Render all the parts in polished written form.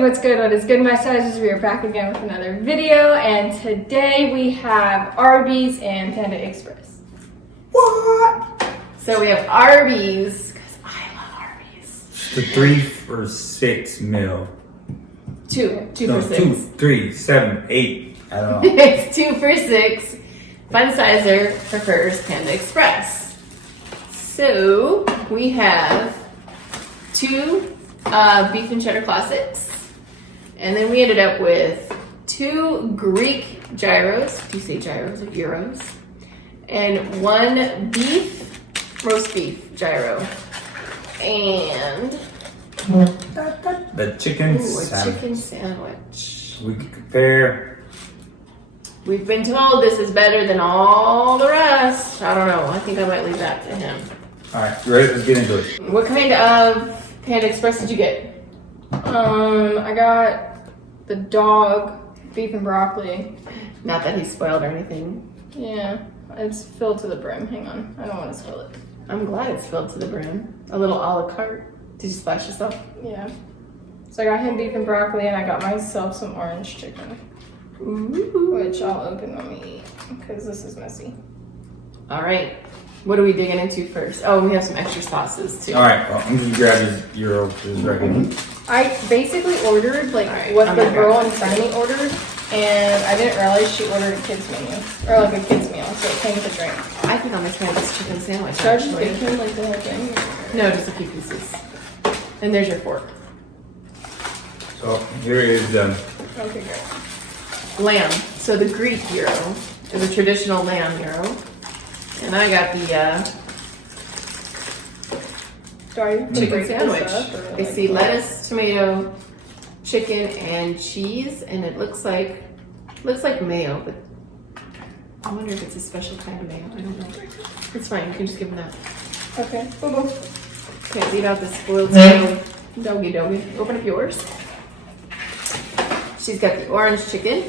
What's good? What is good, my sizes? We are back again with another video, and today we have Arby's and Panda Express. What? So we have Arby's, because I love Arby's. The 3 for $6 meal. Two No, for $6. 2, 3, 7, 8. I don't know. It's 2 for $6. Fun sizer prefers Panda Express. So we have 2 beef and cheddar classics, and then we ended up with 2 Greek gyros. Do you say gyros or euros? And 1 roast beef gyro, and The chicken a sandwich. chicken sandwich. We can compare. We've been told this is better than all the rest. I don't know. I think I might leave that to him. Alright, ready? Let's get into it. What kind of Panda Express did you get? I got the dog beef and broccoli. Not that he's spoiled or anything. Yeah, it's filled to the brim. Hang on, I don't want to spill it. I'm glad it's filled to the brim. A little a la carte. Did you splash yourself? Yeah. So I got him beef and broccoli, and I got myself some orange chicken, Ooh. which I'll open when we eat because this is messy. All right. What are we digging into first? Oh, we have some extra sauces too. Alright, well, I'm just grabbing his euro because it's right here. I basically ordered like Alright, what I'm the gonna girl grab in front of me ordered, and I didn't realize she ordered a kid's menu or like a kid's meal, so it came with a drink. I think I'm gonna try this chicken sandwich. Should I just actually. give him like the whole thing? No, just a few pieces. And there's your fork. So here is Okay, great. Lamb. So the Greek gyro is a traditional lamb gyro. And I got the Do I have to chicken break this sandwich. up, or, I like, see what? lettuce, tomato, chicken, and cheese, and it looks like mayo, but I wonder if it's a special kind of mayo. I don't know. It's fine. You can just give him that. Okay. Boo-boo. Okay, leave out the spoiled doggy. Open up yours. She's got the orange chicken.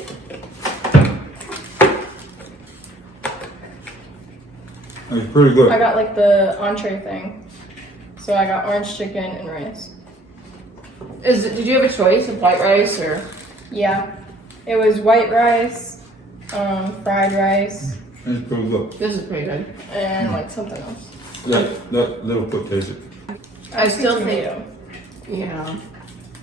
it's pretty good. I got like the entree thing, so I got orange chicken and rice. Did you have a choice of white rice or? Yeah, it was white rice, fried rice, It's pretty good. This is pretty good. and like something else. That little quick taste it. I still think, Tomato. yeah.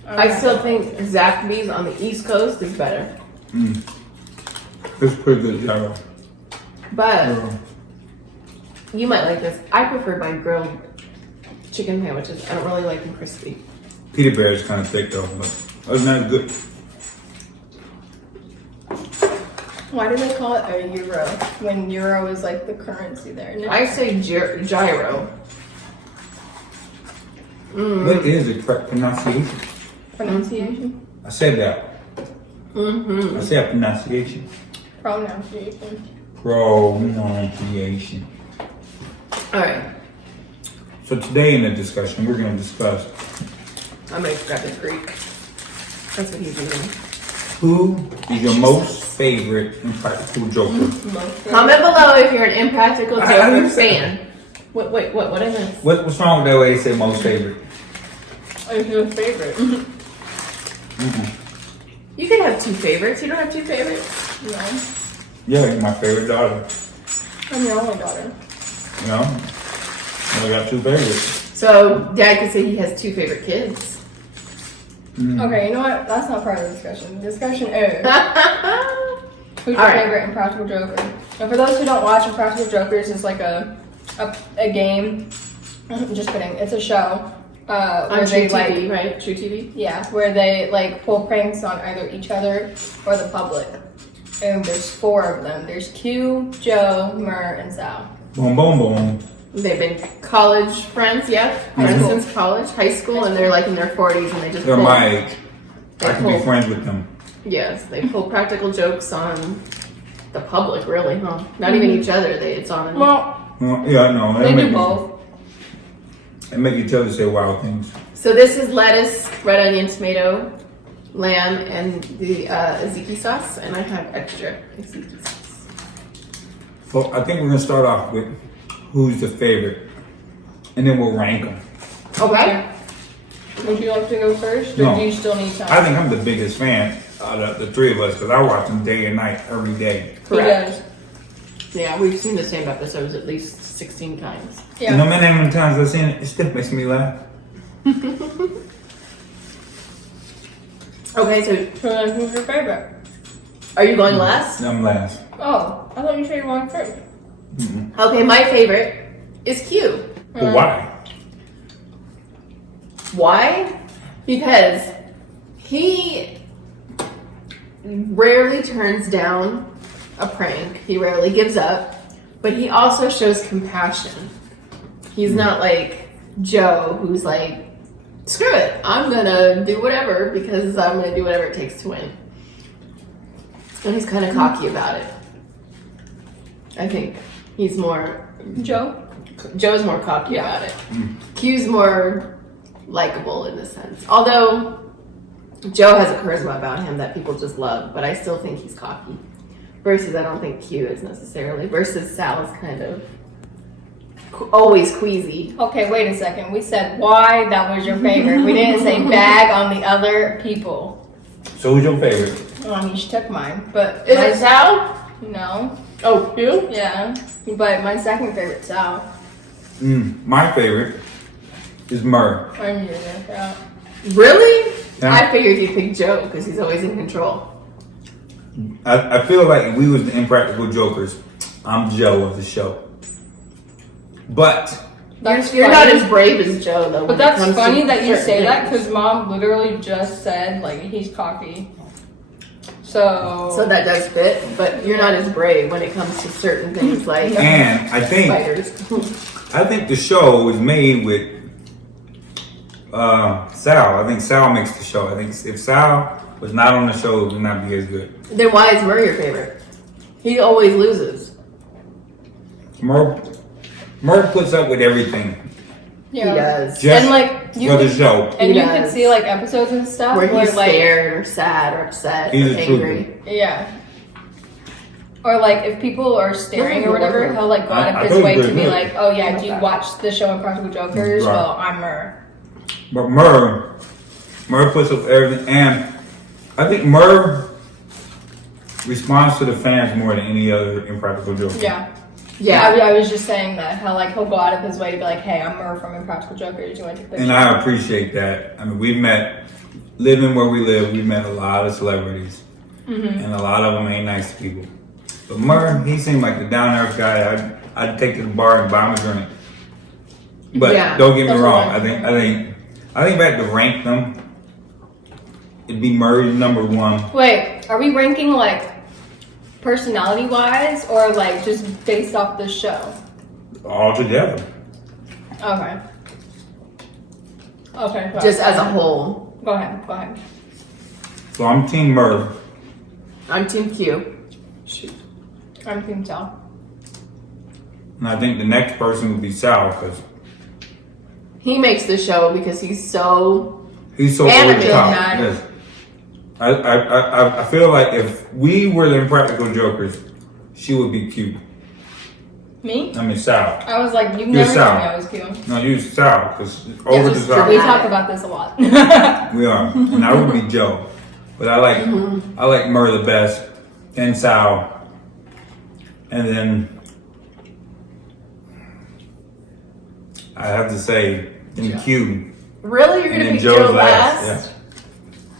I still think Zaxby's on the East Coast is better. It's pretty good, gyro. But you might like this. I prefer my grilled chicken sandwiches. I don't really like them crispy. Peanut butter is kind of thick though, but other than that, it's good. Why do they call it a euro when euro is like the currency there? No. I say gyro. What is the correct pronunciation? Pronunciation. I said that. Mm-hmm. I said pronunciation. Pronunciation. Pronunciation. All right. So today in the discussion, we're going to discuss I'm gonna grab the Greek. That's what he's eating. who is your most favorite Impractical Joker. Comment below if you're an Impractical I Joker didn't fan. What I miss? What's wrong with that way they say most favorite? What's your favorite? You can have 2 favorites. You don't have 2 favorites? No, Yeah, you're my favorite daughter. I'm your only daughter. You know? I got 2 favorites. So Dad could say he has 2 favorite kids. Okay, you know what? That's not part of the discussion. The discussion is who's your All right. favorite Impractical Joker? And for those who don't watch, Impractical Jokers is like a game. Just kidding. It's a show. On Where True they TV, like, right? True TV. yeah, where they like pull pranks on either each other or the public. And there's 4 of them. There's Q, Joe, Murr, and Sal. Boom, boom, boom. They've been college friends, yeah. Friends school. since college, high school, and they're like in their 40s, and they just They're pull, my age. they I can be pull- friends with them. Yes, they pull practical jokes on the public, really, huh? Not even each other. It's on. Well, Well, yeah, I know. they do both. They make each other say wild things. So this is lettuce, red onion, tomato, lamb, and the tzatziki sauce, and I have extra tzatziki sauce. Well, I think we're going to start off with who's the favorite, and then we'll rank them. Okay. Would you like to go first, or No. do you still need time? I think I'm the biggest fan out of the three of us because I watch them day and night every day. He does. Yeah, we've seen the same episodes at least 16 times. Yeah. And no matter how many times I've seen it, it still makes me laugh. Okay, so So then who's your favorite? are you going last? I'm last. Oh, I thought you said you were going first. Okay, my favorite is Q. But why? Why? Because he rarely turns down a prank. He rarely gives up, but he also shows compassion. He's not like Joe, who's like, screw it, I'm gonna do whatever because I'm gonna do whatever it takes to win. And he's kind of cocky about it. I think he's more, Joe? Joe's more cocky Yeah. about it. Q's more likable in this sense. Although Joe has a charisma about him that people just love, but I still think he's cocky. Versus I don't think Q is necessarily. Versus Sal is kind of always queasy. Okay, wait a second. We said why that was your favorite. We didn't say bag on the other people. So who's your favorite? Well, I mean, she took mine, but Is it Sal? no. Oh, Q? Yeah, but my second favorite Sal. My favorite is Murr. I knew that. Really? Yeah. I figured you'd pick Joe because he's always in control. I feel like if we was the Impractical Jokers, I'm Joe of the show. But That's You're funny. not as brave as Joe, though. But when it that's comes funny to that you certain say that things. because Mom literally just said like he's cocky. So So that does fit, but you're not as brave when it comes to certain things like and I think the show was made with Sal. I think Sal makes the show. I think if Sal was not on the show, it would not be as good. Then why is Murray your favorite? He always loses. Murr puts up with everything. yeah. He does. Just And like you for the could, show. and He you could does. see like episodes and stuff Where he's like scared or sad or upset He's or a angry. trooper. yeah. Or like if people are staring or whatever, he'll like go out I of his thought way it to was be good. like, oh yeah, do you watch the show Impractical Jokers? Right. Well, I'm Murr. But Murr puts up everything, and I think Murr responds to the fans more than any other Impractical Joker. Yeah. Yeah. I was just saying that how like he'll go out of his way to be like, hey, I'm Murr from Impractical Jokers. You want to take a picture? And I appreciate that. I mean, living where we live, we've met a lot of celebrities, and a lot of them ain't nice people. But Murr, he seemed like the down-to-earth guy. I'd take to the bar and buy him a drink. But Yeah, don't get me that's wrong. what I think if I had to rank them, it'd be Murray number one. Wait, are we ranking like personality wise or like just based off the show? All together. Okay. Okay. go Just ahead. as a whole. Go ahead. So I'm Team Murr. I'm Team Q. Shoot. I'm Team Sal. And I think the next person would be Sal because He makes the show because he's so he's so over the Animated, top. man. Yes. I feel like if we were the Impractical Jokers, she would be cute. Me? I mean Sal. I was like, you've never told Sal. me I was cute. No, you Sal because over the that's top. We true. talk about this a lot. We are, and I would be Joe, but I like Murr the best, then Sal, and then I have to say then Q, Really? You're and gonna then pick Joe's Joe last. last?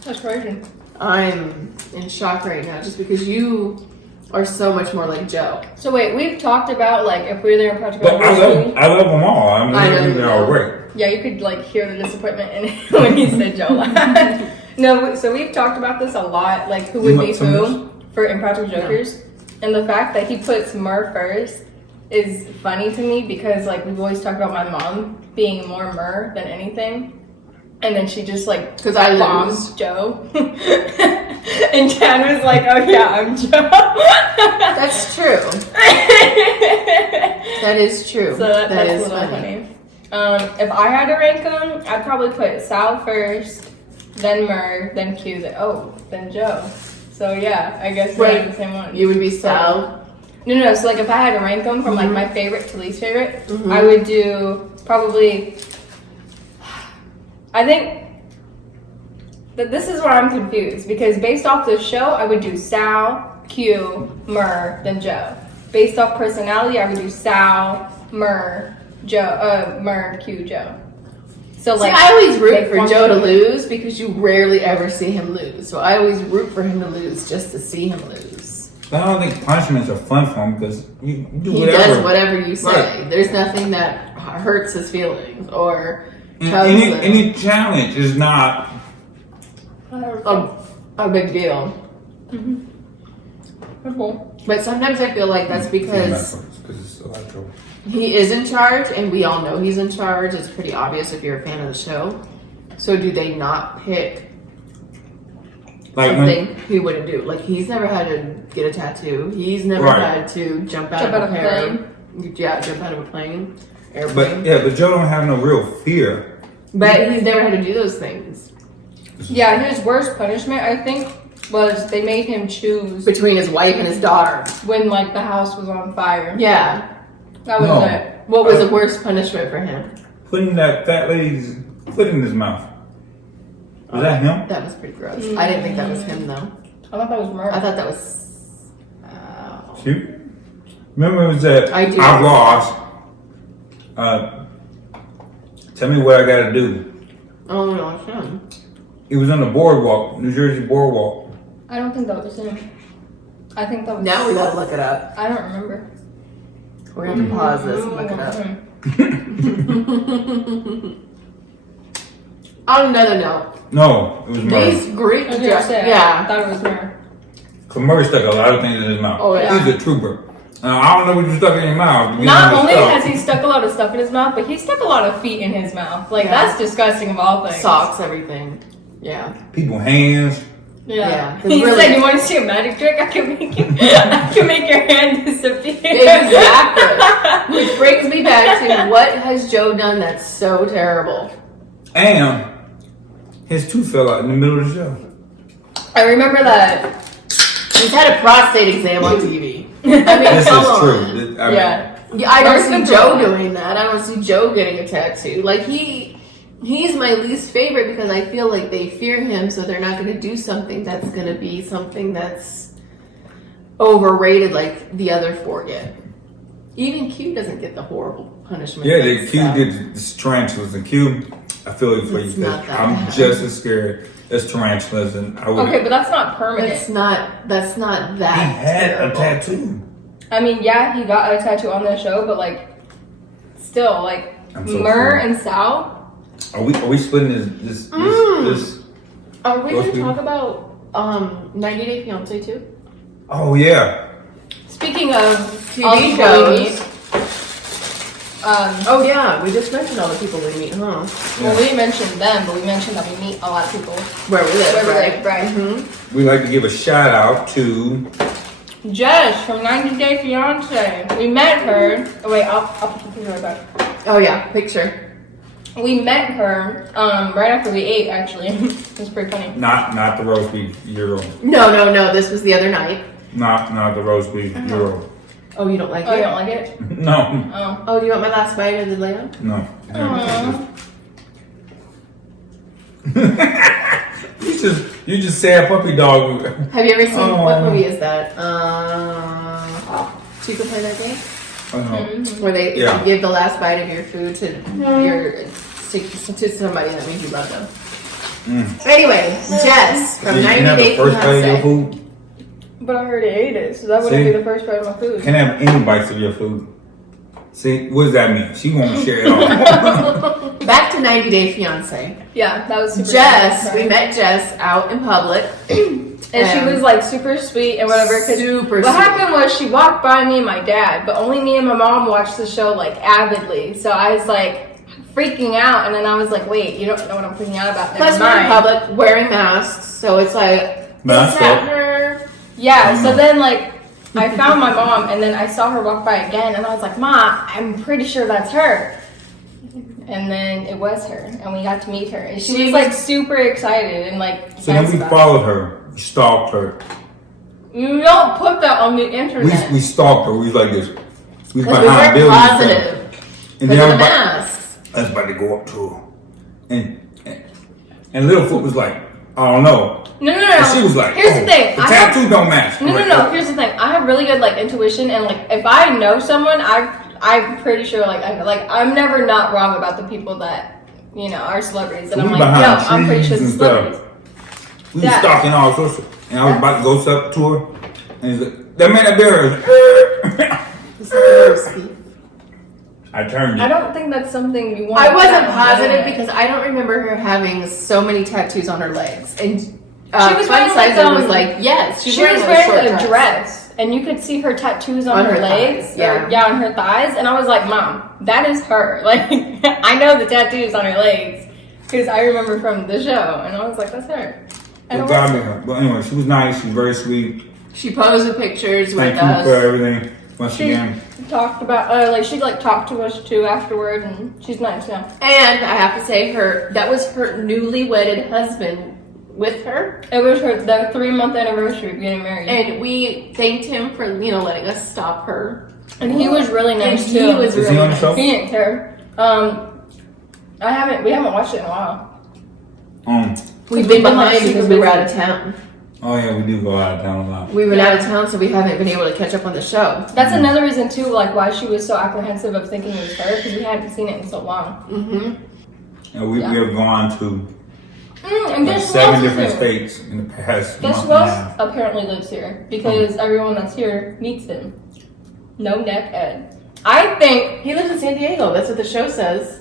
That's crazy. I'm in shock right now just because you are so much more like Joe. So wait, we've talked about like if we're there in Impractical But I love them all. I mean, I know you they're all do. great. Yeah, you could like hear the disappointment in when he said Joe. No, so we've talked about this a lot, like who would be who for Impractical Jokers, and the fact that he puts Murr first is funny to me because like we've always talked about my mom being more Murr than anything, and then she just like 'Cause I bombs lose. Joe, and Jan was like, "Oh yeah, I'm Joe." That's true. That is true. So that's that a is little funny. funny. If I had to rank them, I'd probably put Sal first, then Murr, then Q, then Joe. So yeah, I guess we have the same one. You would be Sal. No. So like if I had to rank them from like my favorite to least favorite, I would do probably. I think This is where I'm confused because based off the show, I would do Sal, Q, Murr, then Joe. Based off personality, I would do Sal, Murr, Joe, Murr, Q, Joe. So like, I always root for Joe to function. lose because you rarely ever see him lose. So I always root for him to lose just to see him lose. But I don't think punishments are fun for him because you do He whatever. does whatever you say. Right. There's nothing that hurts his feelings or chugs him. Any challenge is not. A big deal. Cool. But sometimes I feel like that's because it's a lot of trouble. he is in charge, and we all know he's in charge. It's pretty obvious if you're a fan of the show. So do they not pick Like something he wouldn't do? Like he's never had to get a tattoo. He's never Right. had to jump out of a plane. Yeah, jump out of a plane. Airplane. but Joe don't have no real fear. But he's never had to do those things. Yeah, his worst punishment, I think, was they made him choose Between his wife and his daughter. when like the house was on fire. Yeah. That was No. it. What was the worst punishment for him? Putting that fat lady's foot in his mouth. Was that him? That was pretty gross. I didn't think that was him though. I thought that was Murr. I thought that was. Shoot. Remember it was that I do. I lost. Tell me what I gotta do. Oh no, it's him. It was on the boardwalk, New Jersey boardwalk. I don't think that was him. I think that was. Now we gotta look it up. I don't remember. We're gonna have to pause this and look it up. On another note, No, it was Murray. these Greek I was gonna say, I yeah. thought it was Murr. Murray stuck a lot of things in his mouth. Oh, yeah. He's a trooper. Now, I don't know what you stuck in your mouth. You Not know only stuff. has he stuck a lot of stuff in his mouth, but he stuck a lot of feet in his mouth. Like, Yeah. that's disgusting of all things. Socks, everything. Yeah. People hands. Yeah. Yeah, He really- said, "You want to see a magic trick? I can make you. I can make your hand disappear." Exactly. Which brings me back to what has Joe done that's so terrible? And his tooth fell out in the middle of the show. I remember that. He's had a prostate exam on TV. I mean, This come is on. true. I mean, Yeah. Yeah, I Where's don't the see Joe girl? doing that. I don't see Joe getting a tattoo. Like he's my least favorite because I feel like they fear him, so they're not going to do something that's going to be something that's overrated like the other four get. Even Q doesn't get the horrible punishment. Yeah, and the Q stuff. did the tarantulas, and Q, I feel you for you. It's not 'cause that I'm bad. just as scared as tarantulas, and I would. Okay, but that's not permanent. That's not that. He had terrible. a tattoo. I mean, yeah, he got a tattoo on the show, but like, still, like, I'm so Murr sorry. and Sal. Are we splitting this? Are we going Those to talk about 90 Day Fiance too? Oh yeah. Speaking of TV all the people shows. we meet, Oh yeah, we just mentioned all the people we meet, huh? well, we mentioned them, but we mentioned that we meet a lot of people Where we live, where we right? live, right? Mm-hmm. We like to give a shout out to Jess from 90 Day Fiance. We met her. Oh, wait, I'll put the picture right back. Oh yeah, picture. We met her right after we ate. Actually, it was pretty funny. not the roast beef gyro. No, this was the other night. Not the roast beef gyro. Oh, you don't like Oh, it? you don't like it? No, Oh. Oh, do you want my last bite of the lamb? no. Aw. You just say a puppy dog. Have you ever seen, Oh. what movie is that? Chico Play That Game? Where they Yeah. if you give the last bite of your food to to somebody, that means you love them. Anyway, Jess from You 90 can have Day the first bite of your Fiance. food. But I already ate it, so that wouldn't See? be the first bite of my food. Can have any bites of your food. See, what does that mean? She won't share it all. Back to 90 Day Fiance. Yeah, that was super Jess, nice. we met Jess out in public. And she was like super sweet and whatever. 'Cause Super what sweet. happened was she walked by me and my dad, but only me and my mom watched the show like avidly. So I was like freaking out, and then I was like, "Wait, you don't know what I'm freaking out about?" Plus, Never we're in mind. public wearing masks, so it's like, Mask is that up. her? Yeah. So then like I found my mom, and then I saw her walk by again, and I was like, "Ma, I'm pretty sure that's her." And then it was her, and we got to meet her, and she was like super excited and like. So then nice we about followed her. We stalked her. it. You don't put that on the internet. We stalked her. We was like this. We was Because we behind were buildings. positive. And Because then of the everybody, masks. I was about to go up to her. And Littlefoot was like, I don't know. No. And she was like, here's the thing. The tattoo don't match. No. Here's the thing. I have really good like intuition, and like if I know someone, I'm pretty sure like I'm never not wrong about the people that are celebrities, and I'm like, no, I'm pretty sure it's celebrities. We were stalking all social, and I was about to go up to her, and he's like, that man up there is. I turned it. I don't think that's something you want. I wasn't positive because I don't remember her having so many tattoos on her legs. And she was wearing was like, yes, she was wearing a dress, and you could see her tattoos on her legs. Thighs, on her thighs. And I was like, Mom, that is her. Like, I know the tattoos on her legs because I remember from the show, and I was like, that's her. It got me her. But anyway, she was nice. She was very sweet. She posed the pictures with us. Thank you for everything. Once again. Talked about she talked to us too afterward, and she's nice now. And I have to say, that was her newly wedded husband with her. It was the 3-month anniversary of getting married, and we thanked him for letting us stop her. And he was really nice too. He was really he on the show? He didn't care. We haven't watched it in a while. We've been behind because we were out of town. Oh yeah, we do go out of town a lot. We were out of town, so we haven't been able to catch up on the show. That's another reason too, like why she was so apprehensive of thinking it was her, because we hadn't seen it in so long. Mm-hmm. And we have gone to and 7 different states in the past Guess month who and a else half. apparently lives here? Because everyone that's here meets him. No neck Ed. I think he lives in San Diego. That's what the show says.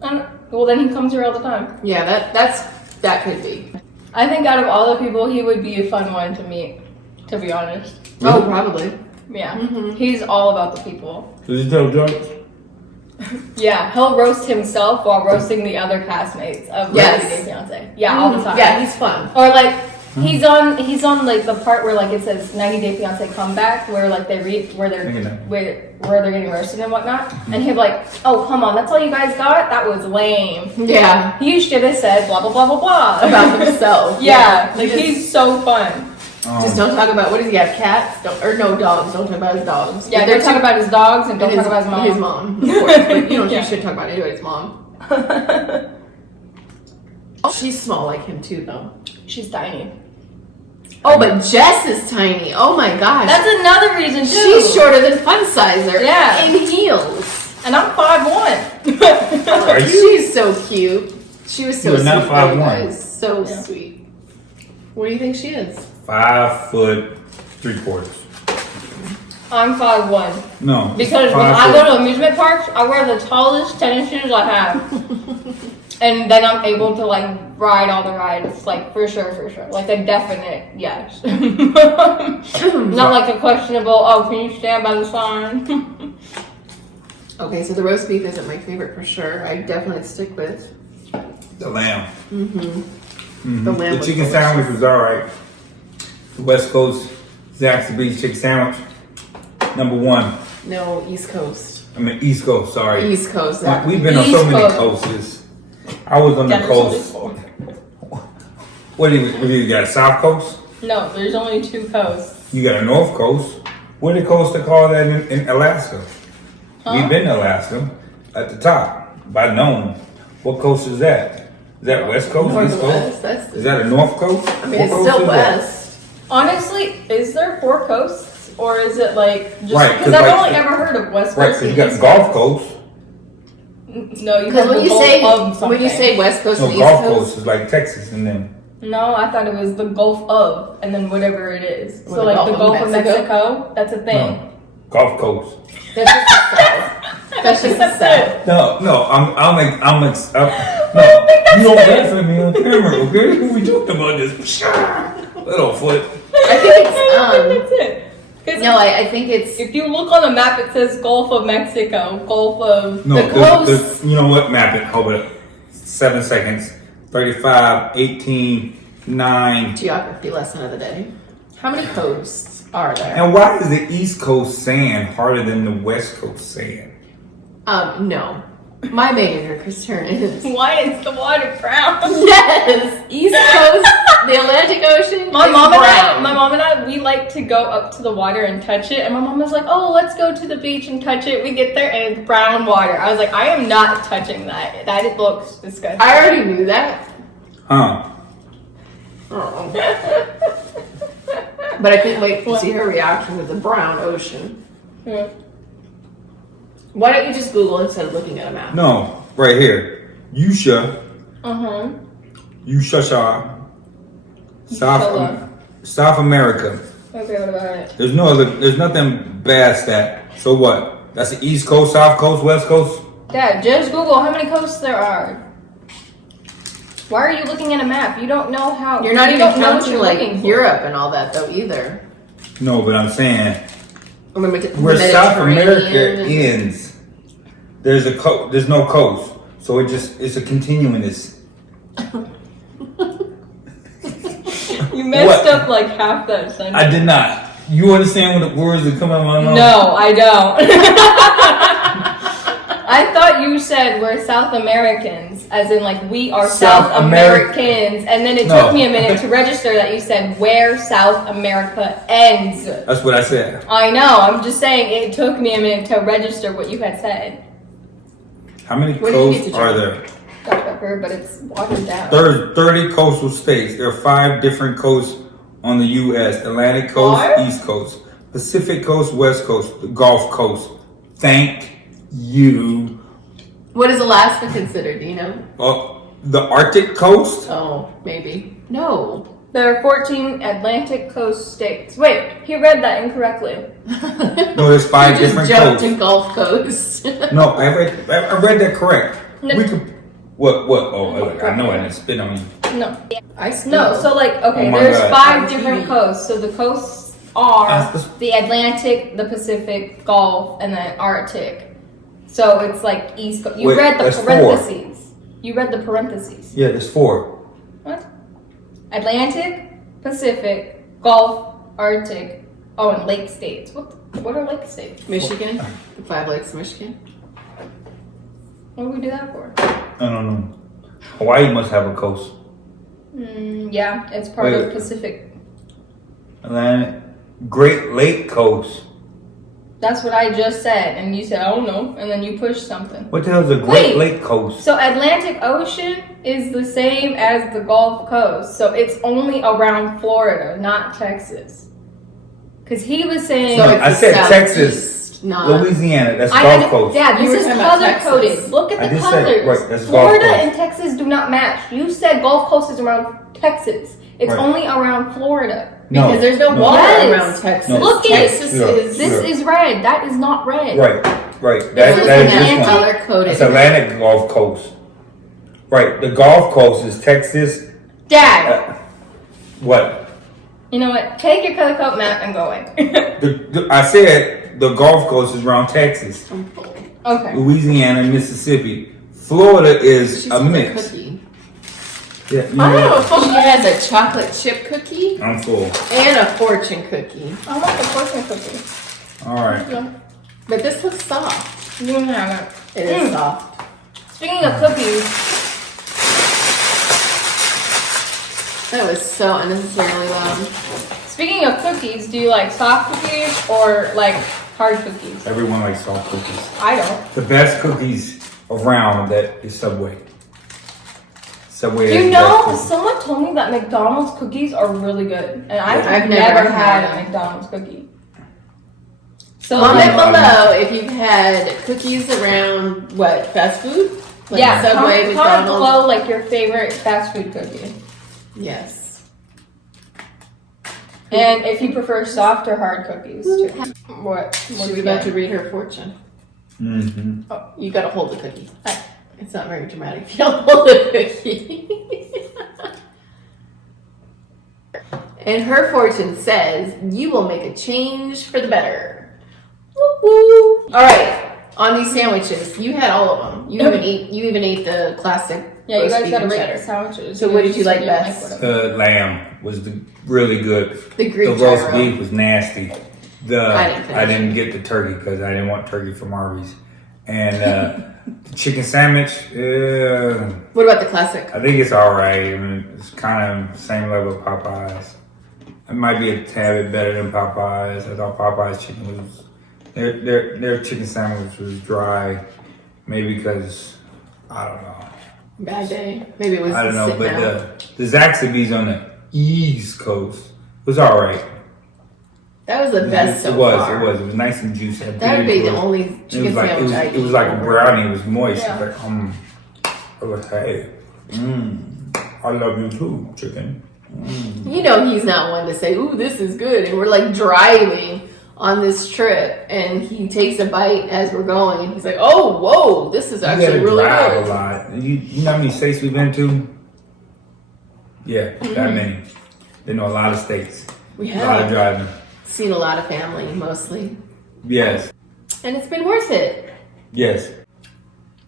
Well, then he comes here all the time. Yeah, that could be. I think out of all the people, he would be a fun one to meet, to be honest. Oh, probably. Yeah. Mm-hmm. He's all about the people. Does he tell jokes? Yeah, he'll roast himself while roasting the other castmates of 90 Day Fiance. Yeah, all the time. Yeah, he's fun. Or like he's on like the part where like it says 90 Day Fiance comeback, where like they read where they're getting roasted and whatnot, and he'll be like, oh come on, that's all you guys got? That was lame. Yeah, you should have said blah blah blah blah blah about himself. Yeah, like he's so fun. Just don't talk about, what does he have, cats? No dogs. Don't talk about his dogs. Yeah, don't talk about his dogs and don't talk about his mom. His mom. Of course, but, you should talk about anybody's mom. She's small like him too, though. She's tiny. Oh, but Jess is tiny. Oh my gosh. That's another reason too. She's shorter than Fun Sizer. Yeah. In heels. And I'm 5'1". Are you? She's so cute. She was so sweet. Not 5'1". So sweet. What do you think she is? 5 foot 3/4. I'm 5'1". No. Because when I go to amusement parks, I wear the tallest tennis shoes I have. And then I'm able to like ride all the rides, like for sure. Like a definite yes. Not like a questionable, oh, can you stand by the sign? Okay, so the roast beef isn't my favorite for sure. I definitely stick with the lamb. The lamb. The chicken sandwich was alright. The West Coast Zaxby's chicken sandwich, #1. No, East Coast. I mean East Coast. Sorry. East Coast. We've been on so many coasts. I was on the coast. What do you got? South Coast? No, there's only 2 coasts. You got a North Coast. What the coast they call that in Alaska? We've been to Alaska at the top by Nome. What coast is that? Is that West Coast? East Coast? Is that a North Coast? I mean, it's still West. Honestly, is there 4 coasts, or is it like just because I've only ever heard of West Coast? Right, because you got Gulf Coast. No, you because when you say West Coast and East Gulf Coast, Coast is like Texas and then. No, I thought it was the Gulf of, and then whatever it is. Well, so like the Gulf of Mexico, that's a thing. No, Gulf Coast. That's just the South. That's just the South. No, you don't answer me on camera, okay? We talked about this. Little foot. I think it's that's it. No, I think it's. If you look on the map, it says Gulf of Mexico, Gulf of No, the coast. you know what? Map it. Hold it. 7 seconds. 35, 18, 9. Geography lesson of the day. How many coasts are there? And why is the East Coast sand harder than the West Coast sand? No. My major concern is Why is the water brown? yes, East Coast, the Atlantic Ocean. My mom and I, we like to go up to the water and touch it. And my mom was like, "Oh, let's go to the beach and touch it." We get there and it's brown water. I was like, "I am not touching that. That looks disgusting." I already knew that. Huh? Oh. But I couldn't wait to see her reaction to the brown ocean. Yeah. Why don't you just Google instead of looking at a map? No, right here. Yusha. Yusha. South America. Okay, what about it? There's nothing past that. So what? That's the East Coast, South Coast, West Coast? Dad, just Google how many coasts there are. Why are you looking at a map? You don't know how. You're not you even don't know what counting you're like looking for. Europe and all that though either. No, but I'm saying The where South America Mediterranean. ends, there's no coast. So it's a continuous. You messed What? up like half that sentence. I did not. You understand what the words that come out of my mouth? No, I don't. I thought you said we're South Americans, as in like we are South Americans, and then it took me a minute to register that you said where South America ends. That's what I said. I know, I'm just saying it took me a minute to register what you had said. How many What did you coasts get to are drink? there? Dr. Pepper, but it's watered down. There's 30 coastal states. There are 5 different coasts on the U.S. Atlantic coast, What? East coast, Pacific coast, West coast, the Gulf coast. Thank you. What is Alaska considered? Do you know? The Arctic coast? Oh, maybe. No. There are 14 Atlantic coast states. Wait, he read that incorrectly. No, there's 5 You different just jumped coasts. to Gulf Coast. No, I read that correct. No. We could. What? Oh, I know I didn't spit on you. No. I still. No, so like, okay, Oh my there's God. 5 different coasts. So the coasts are That's the Atlantic, the Pacific, Gulf, and then Arctic. So it's like East Coast. You Wait, read the that's 4. parentheses. You read the parentheses. Yeah, there's 4. What? Atlantic, Pacific, Gulf, Arctic. Oh, and lake states. What are lake states? Michigan. The 5 lakes of Michigan. What do we do that for? I don't know. Hawaii must have a coast. Yeah, it's part of Pacific. Atlantic, Great Lake coast. That's what I just said, and you said, "Oh no," and then you pushed something. What the hell is a Great Wait. Lake coast? So Atlantic Ocean is the same as the Gulf Coast, so it's only around Florida, not Texas. Because he was saying, So it's I the said southeast, Texas, not. Louisiana. That's Gulf Coast. Yeah, You this were is talking about color coded. Texas. Look at I the did say it. colors. Right, that's Gulf Florida Coast. and Texas do not match. You said Gulf Coast is around Texas. It's Right. only around Florida. Because there's no water Yes. around Texas. No. Look at Texas it. is. This is red. That is not red. Right. This That is is an this one. color coded. It's Atlantic Gulf Coast. Right. The Gulf Coast is Texas. Dad, What? you know what? Take your color code map and go away. I said the Gulf Coast is around Texas, Okay. Louisiana, Mississippi. Florida is She a sounds like mix. cookie. Yeah, you I know, don't know. She has a chocolate chip cookie I'm full. and a fortune cookie. I want the fortune cookie. All right. But this looks soft. You can have it. It is soft. Speaking of cookies, That was so unnecessarily loud. speaking of cookies, do you like soft cookies or like hard cookies? Everyone likes soft cookies. I don't. The best cookies around that is Subway. Subway is You the know, best cookie. someone told me that McDonald's cookies are really good, and I've I've never never had had a McDonald's cookie. So Comment like, below if you've had cookies around what fast food? Like yeah, Subway, comment McDonald's. below like your favorite fast food cookie, Yes. and if you prefer soft or hard cookies too. What? She's about to read her fortune. Mm-hmm. Oh, you gotta hold the cookie. It's not very dramatic if you don't hold the cookie. And her fortune says, you will make a change for the better. Woo woo. All right, on these sandwiches, you had all of them. You even ate the classic. Yeah, you roast guys beef gotta and rate cheddar. the sandwiches. So what did you like don't best? whatever. The lamb was really good. The Greek The roast gyro. beef was nasty. I didn't finish I didn't get the turkey because I didn't want turkey from Arby's. And the chicken sandwich, What about the classic? I think it's all right. I mean, it's kind of same level of Popeyes. It might be a tad bit better than Popeyes. I thought Popeyes chicken was their chicken sandwich was dry, maybe because I don't know. Bad day. Maybe it was. I don't know, sick but now. the Zaxby's on the East Coast was all right. That was the best so It was. far. It was nice and juicy. That would be the only chicken sandwich I it was like a brownie. It was moist. Yeah. It was like I was like, hey, I love you too, chicken. You know he's not one to say, "Ooh, this is good," and we're like driving on this trip, and he takes a bite as we're going, and he's like, "Oh, whoa, this is You actually gotta really drive good." a lot. You know how many states we've been to? Yeah, that many. They know a lot of states. We A lot of have driving. seen a lot of family, mostly, Yes. and it's been worth it. Yes.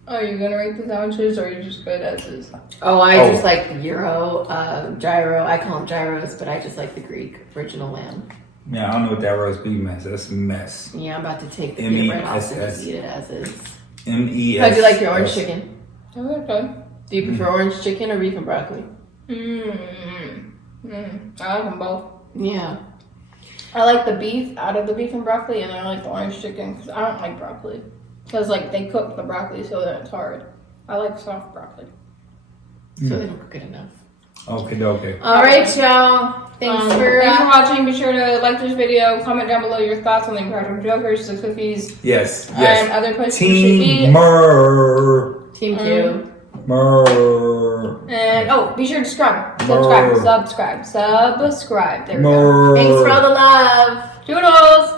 Are you gonna rate the sandwiches, or are you just good as is? Oh, I just like the gyro. I call them gyros, but I just like the Greek original lamb. Yeah, I don't know what that roast beef mess. That's a mess. Yeah, I'm about to take the M-E-S-S. right off and just eat it as is. MES. How do you like your orange chicken? Oh, okay. Do you prefer orange chicken or beef and broccoli? I like them both. Yeah. I like the beef out of the beef and broccoli, and I like the orange chicken because I don't like broccoli. Because like they cook the broccoli so that it's hard. I like soft broccoli. So they don't cook it enough. Okay. All right, y'all. Thanks for Thanks for watching. Be sure to like this video, comment down below your thoughts on the Impractical Jokers, the cookies, Yes. and other places you should Team eat. Mer. Team Q. Mer. And be sure to subscribe. There we Mer. go. Mer. Thanks for all the love. Toodles.